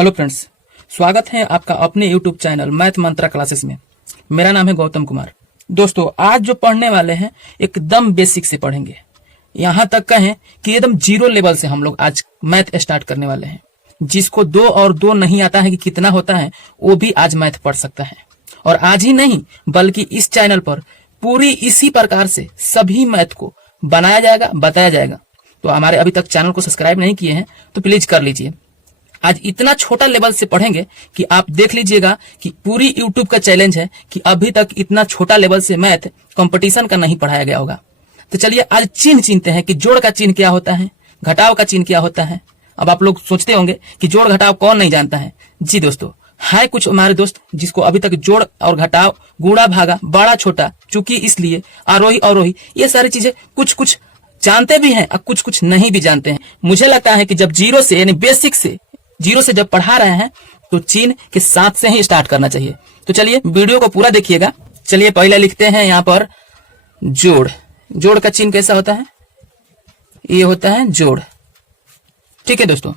Hello friends, स्वागत है आपका अपने यूट्यूब चैनल मैथ मंत्रा क्लासेस में। मेरा नाम है गौतम कुमार। दोस्तों, आज जो पढ़ने वाले हैं एकदम बेसिक से पढ़ेंगे। यहाँ तक कहें कि एकदम जीरो लेवल से हम लोग आज मैथ स्टार्ट करने वाले हैं। जिसको 2 और 2 नहीं आता है कि कितना होता है, वो भी आज मैथ पढ़ सकता है। और आज ही नहीं बल्कि इस चैनल पर पूरी इसी प्रकार से सभी मैथ को बनाया जाएगा, बताया जाएगा। तो हमारे अभी तक चैनल को सब्सक्राइब नहीं किए हैं तो प्लीज कर लीजिए। आज इतना छोटा लेवल से पढ़ेंगे कि आप देख लीजिएगा कि पूरी यूट्यूब का चैलेंज है कि अभी तक इतना छोटा लेवल से मैथ कंपटीशन का नहीं पढ़ाया गया होगा। तो चलिए आज चिन्ह चिन्हते हैं कि जोड़ का चिन्ह क्या होता है, घटाव का चिन्ह क्या होता है। अब आप लोग सोचते होंगे कि जोड़ घटाव कौन नहीं जानता है। जी दोस्तों, है कुछ हमारे दोस्त जिसको अभी तक जोड़ और घटाव, गुणा भागा, बड़ा छोटा, चूंकि, इसलिए, आरोही अवरोही, ये सारी चीजें कुछ कुछ जानते भी हैं और कुछ कुछ नहीं भी जानते हैं। मुझे लगता है कि जब जीरो से यानी बेसिक से जीरो से जब पढ़ा रहे हैं तो चिन्ह के साथ से ही स्टार्ट करना चाहिए। तो चलिए वीडियो को पूरा देखिएगा। चलिए पहले लिखते हैं यहाँ पर जोड़। जोड़ का चिन्ह कैसा होता है? ये होता है जोड़। ठीक है दोस्तों,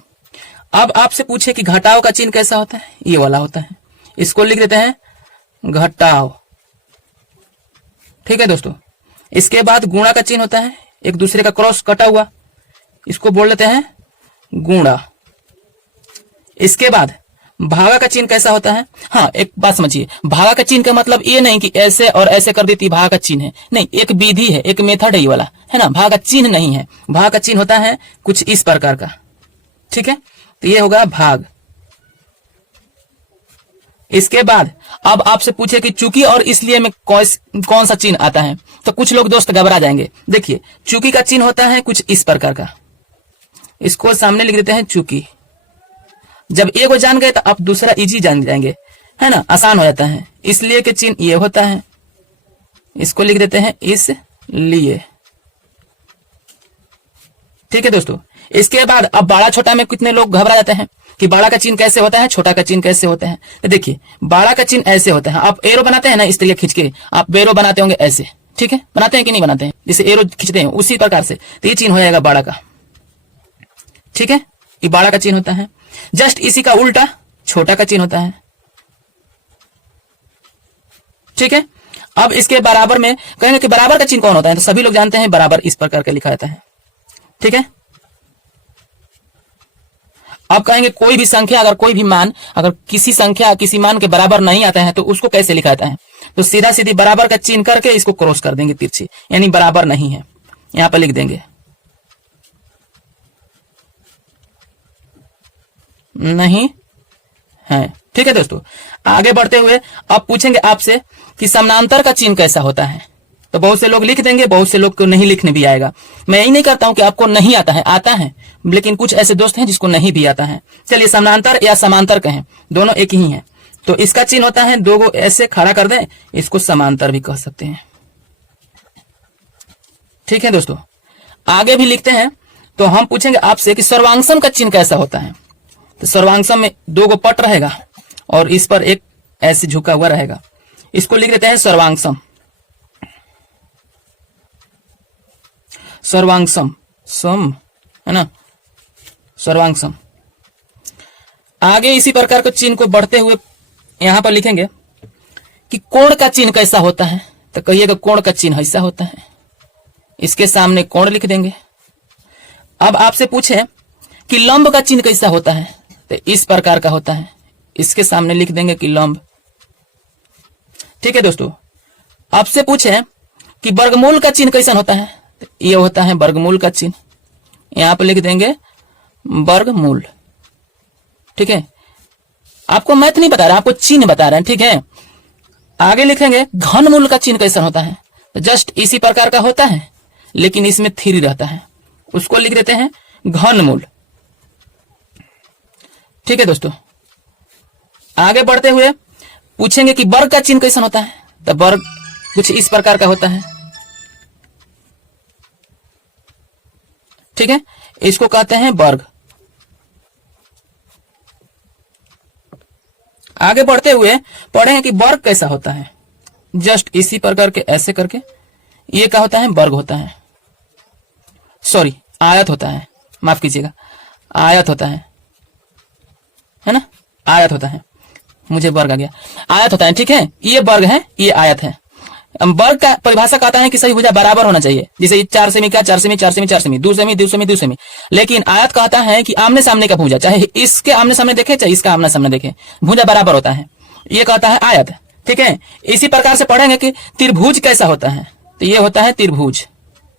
अब आपसे पूछे कि घटाव का चिन्ह कैसा होता है? ये वाला होता है। इसको लिख देते हैं घटाव। ठीक है दोस्तों, इसके बाद गुणा का चिन्ह होता है, एक दूसरे का क्रॉस कटा हुआ, इसको बोल लेते हैं गुणा। इसके बाद भागा का चिन्ह कैसा होता है? हाँ, एक बात समझिए, भागा का चिन्ह का मतलब ये नहीं कि ऐसे और ऐसे कर देती भागा का चिन्ह है, नहीं, एक विधि है, एक मेथड है ये वाला, है ना। भागा चिन्ह नहीं है, भाग का चिन्ह होता है कुछ इस प्रकार का। ठीक है, तो ये होगा भाग। इसके बाद अब आपसे पूछे कि चूंकि और इसलिए में कौन सा चिन्ह आता है, तो कुछ लोग दोस्त घबरा जाएंगे। देखिए, चूंकि का चिन्ह होता है कुछ इस प्रकार का, इसको सामने लिख देते हैं चूंकि। जब एक को जान गए तो आप दूसरा इजी जान जाएंगे, है ना, आसान हो जाता है। इसलिए के चिन्ह ये होता है, इसको लिख देते हैं इसलिए। ठीक है दोस्तों, इसके बाद अब बड़ा छोटा में कितने लोग घबरा जाते हैं कि बड़ा का चिन्ह कैसे होता है, छोटा का चिन्ह कैसे होता है। तो देखिए, बड़ा का चिन्ह ऐसे होता है, आप एरो बनाते हैं ना, इस तरीके खींच के आप एरो बनाते होंगे ऐसे। ठीक है, बनाते हैं कि नहीं बनाते हैं? जैसे एरो खींचते हैं उसी प्रकार से, तो ये चिन्ह हो जाएगा बड़ा का। ठीक है, ये बड़ा का चिन्ह होता है। जस्ट इसी का उल्टा छोटा का चिन्ह होता है। ठीक है, अब इसके बराबर में कहेंगे कि बराबर का चिन्ह कौन होता है, तो सभी लोग जानते हैं बराबर इस प्रकार का लिखा जाता है। ठीक है, अब कहेंगे कोई भी संख्या, अगर कोई भी मान, अगर किसी संख्या किसी मान के बराबर नहीं आता है तो उसको कैसे लिखा जाता है? तो सीधा सीधी बराबर का चिन्ह करके इसको क्रॉस कर देंगे तिरछी, यानी बराबर नहीं है, यहां पर लिख देंगे नहीं है। ठीक है दोस्तों, आगे बढ़ते हुए अब पूछेंगे आपसे कि समानांतर का चिन्ह कैसा होता है। तो बहुत से लोग लिख देंगे, बहुत से लोग को नहीं लिखने भी आएगा। मैं यही नहीं करता हूं कि आपको नहीं आता है, आता है, लेकिन कुछ ऐसे दोस्त हैं जिसको नहीं भी आता है। चलिए समानांतर या समांतर कहें, दोनों एक ही है। तो इसका चिन्ह होता है, दो गो ऐसे खड़ा कर दें, इसको समांतर भी कह सकते हैं। ठीक है दोस्तों, आगे भी लिखते हैं। तो हम पूछेंगे आपसे कि सर्वांगसम का चिन्ह कैसा होता है। तो सर्वांगसम में दो गो पट रहेगा और इस पर एक ऐसे झुका हुआ रहेगा, इसको लिख देते हैं सर्वांगसम। सर्वांगसम, सम, है ना, सर्वांगसम। आगे इसी प्रकार के चिन्ह को बढ़ते हुए यहां पर लिखेंगे कि कोण का चिन्ह कैसा होता है। तो कहिएगा कोण का चिन्ह ऐसा होता है, इसके सामने कोण लिख देंगे। अब आपसे पूछे कि लंब का चिन्ह कैसा होता है, तो इस प्रकार का होता है, इसके सामने लिख देंगे कि लंब। ठीक है दोस्तों, आपसे पूछे कि वर्गमूल का चिन्ह कैसा होता है, तो ये होता है वर्गमूल का चिन्ह, यहां पर लिख देंगे वर्गमूल। ठीक है, आपको मैथ नहीं बता रहा, आपको चिन्ह बता रहे हैं। ठीक है, आगे लिखेंगे घनमूल का चिन्ह कैसा होता है। तो जस्ट इसी प्रकार का होता है, लेकिन इसमें 3 रहता है, उसको लिख देते हैं घनमूल। ठीक है दोस्तों, आगे बढ़ते हुए पूछेंगे कि वर्ग का चिन्ह कैसा होता है। तो वर्ग कुछ इस प्रकार का होता है। ठीक है, इसको कहते हैं वर्ग। आगे बढ़ते हुए पढ़ेंगे कि वर्ग कैसा होता है। जस्ट इसी प्रकार के ऐसे करके ये क्या होता है, वर्ग होता है, सॉरी आयत होता है, माफ कीजिएगा, आयत होता है। है ना, आयत होता है, मुझे वर्ग आ गया, आयत होता है, ठीक है, ये वर्ग है, ये आयत है। वर्ग का परिभाषा कहता है कि सभी भुजा बराबर होना चाहिए, जैसे 4 सेमी का 4 semi 4 semi 4 semi, 2 semi 2 semi 2 semi. लेकिन आयत कहता है कि आमने सामने का भुजा, चाहे इसके आमने सामने देखे चाहे इसका आमने सामने देखे, भुजा बराबर होता है, ये कहता है आयत, ठीक है। इसी प्रकार से पढ़ेंगे कि त्रिभुज कैसा होता है, तो ये होता है त्रिभुज,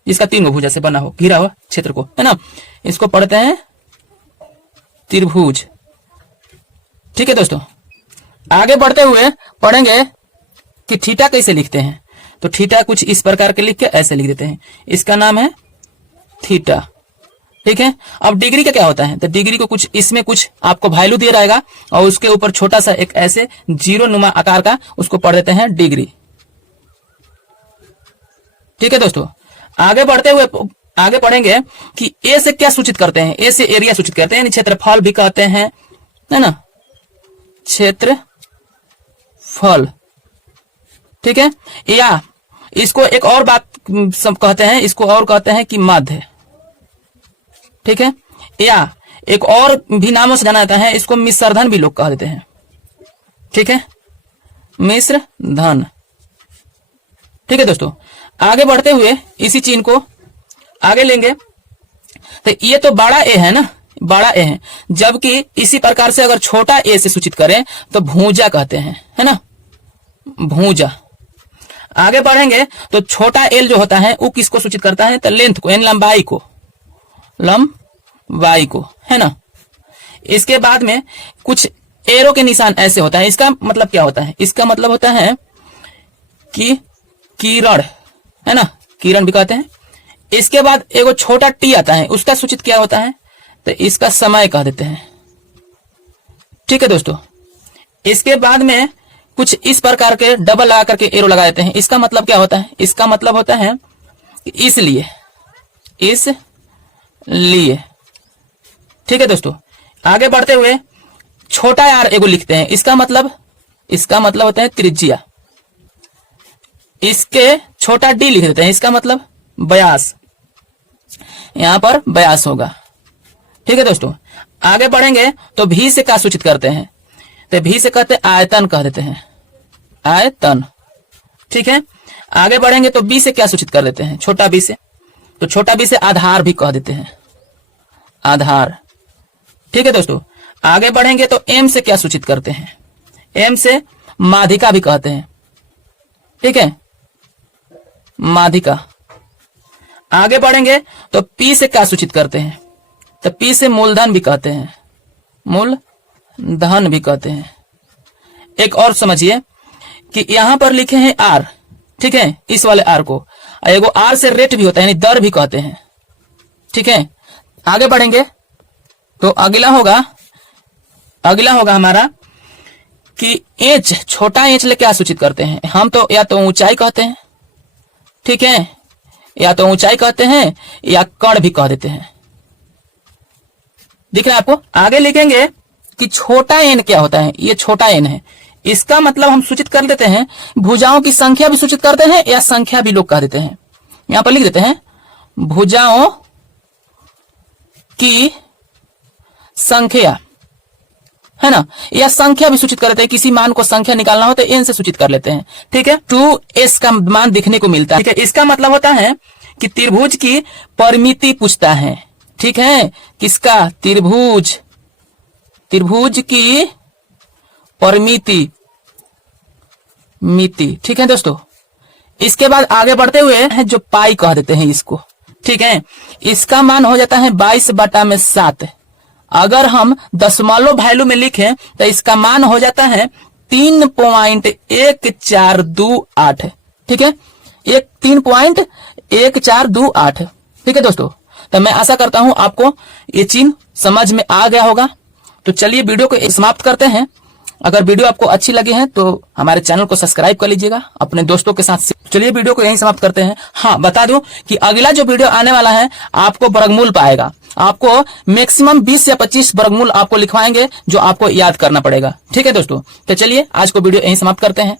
जिसका 3 भुजा से बना हो, घिरा हुआ क्षेत्र को, है ना, इसको पढ़ते हैं त्रिभुज, ठीक है दोस्तों। आगे बढ़ते हुए पढ़ेंगे कि थीटा कैसे लिखते हैं, तो थीटा कुछ इस प्रकार के लिख के ऐसे लिख देते हैं, इसका नाम है थीटा, ठीक है। अब डिग्री का क्या होता है, तो डिग्री को कुछ इसमें कुछ आपको वैल्यू दिया रहेगा और उसके ऊपर छोटा सा एक ऐसे जीरो नुमा आकार का, उसको पढ़ देते हैं डिग्री, ठीक है दोस्तों। आगे बढ़ते हुए आगे पढ़ेंगे कि ए से क्या सूचित करते हैं, ए से एरिया सूचित करते हैं, क्षेत्रफल भी कहते हैं, है ना, क्षेत्रफल, ठीक है। या इसको एक और बात सब कहते हैं, इसको और कहते हैं कि मध्य, ठीक है। या एक और भी नामों से जाना जाता है, इसको मिश्र धन भी लोग कह देते हैं, ठीक है, मिश्र धन, ठीक है दोस्तों। आगे बढ़ते हुए इसी चिन्ह को आगे लेंगे, तो ये तो बड़ा ए है ना, बड़ा ए है, जबकि इसी प्रकार से अगर छोटा ए से सूचित करें तो भुजा कहते हैं, है ना, भुजा। आगे बढ़ेंगे तो छोटा एल जो होता है वो किसको सूचित करता है, तो लेंथ को, यानी लंबाई को, लंबाई को, है ना। इसके बाद में कुछ एरो के निशान ऐसे होता है, इसका मतलब क्या होता है, इसका मतलब होता है कि किरण, है ना, किरण भी कहते हैं। इसके बाद एगो छोटा टी आता है, उसका सूचित क्या होता है, तो इसका समय कह देते हैं, ठीक है दोस्तों। इसके बाद में कुछ इस प्रकार के डबल लगा करके एरो लगा देते हैं, इसका मतलब क्या होता है, इसका मतलब होता है इसलिए, इसलिए, ठीक है दोस्तों। आगे बढ़ते हुए छोटा आर एगो लिखते हैं, इसका मतलब होता है त्रिज्या, इसके छोटा डी लिख देते हैं, इसका मतलब व्यास, यहां पर व्यास होगा, ठीक है दोस्तों। आगे बढ़ेंगे तो भी से क्या सूचित करते हैं, तो भी से कहते हैं आयतन कह देते हैं, आयतन, ठीक है। आगे बढ़ेंगे तो बी से क्या सूचित कर देते हैं, छोटा बी से, तो छोटा बी से आधार भी कह देते हैं, आधार, ठीक है दोस्तों। आगे बढ़ेंगे तो एम से क्या सूचित करते हैं, एम से माध्यिका भी कहते हैं, ठीक है, माध्यिका। आगे बढ़ेंगे तो पी से क्या सूचित करते हैं, तो पी से मूलधन भी कहते हैं, मूलधन भी कहते हैं। एक और समझिए कि यहां पर लिखे हैं आर, ठीक है, इस वाले आर को, एगो आर से रेट भी होता है, यानी दर भी कहते हैं, ठीक है। आगे बढ़ेंगे तो अगला होगा हमारा कि एच, छोटा एच ले क्या सूचित करते हैं, हम तो या तो ऊंचाई कहते हैं, ठीक है, या तो ऊंचाई कहते हैं या कण भी कह देते हैं, दिख रहा है आपको। आगे लिखेंगे कि छोटा एन क्या होता है, ये छोटा एन है, इसका मतलब हम सूचित कर देते हैं, भुजाओं की संख्या भी सूचित करते हैं या संख्या भी लोग कह देते हैं, यहां पर लिख देते हैं भुजाओं की संख्या, है ना, या संख्या भी सूचित कर देते हैं, किसी मान को संख्या निकालना हो तो एन से सूचित कर लेते हैं, ठीक है। 2s का मान दिखने को मिलता है, ठीक है। इसका मतलब होता है कि त्रिभुज की परिमिति पूछता है, ठीक है, किसका, त्रिभुज की परिमिति, ठीक है दोस्तों। इसके बाद आगे बढ़ते हुए है जो पाई कह देते हैं इसको, ठीक है, इसका मान हो जाता है 22/7। अगर हम दशमलव वैल्यू में लिखें तो इसका मान हो जाता है 3.1428, ठीक है, 3.1428, ठीक है दोस्तों। तो मैं आशा करता हूं आपको ये चिन्ह समझ में आ गया होगा। तो चलिए वीडियो को समाप्त करते हैं। अगर वीडियो आपको अच्छी लगी है तो हमारे चैनल को सब्सक्राइब कर लीजिएगा अपने दोस्तों के साथ। चलिए वीडियो को यहीं समाप्त करते हैं। हाँ, बता दूं कि अगला जो वीडियो आने वाला है आपको वर्गमूल पाएगा, आपको मैक्सिमम 20 या 25 वर्गमूल आपको लिखवाएंगे जो आपको याद करना पड़ेगा, ठीक है दोस्तों। तो चलिए आज को वीडियो यहीं समाप्त करते हैं।